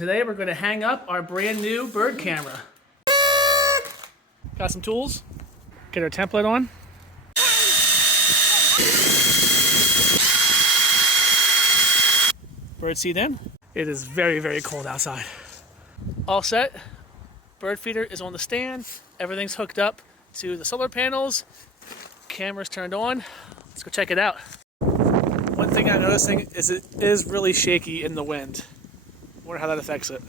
Today we're going to hang up our brand new bird camera. Got some tools. Get our template on. Bird seat in. It is very, very cold outside. All set. Bird feeder is on the stand. Everything's hooked up to the solar panels. Camera's turned on. Let's go check it out. One thing I'm noticing is it is really shaky in the wind. Wonder how that affects it.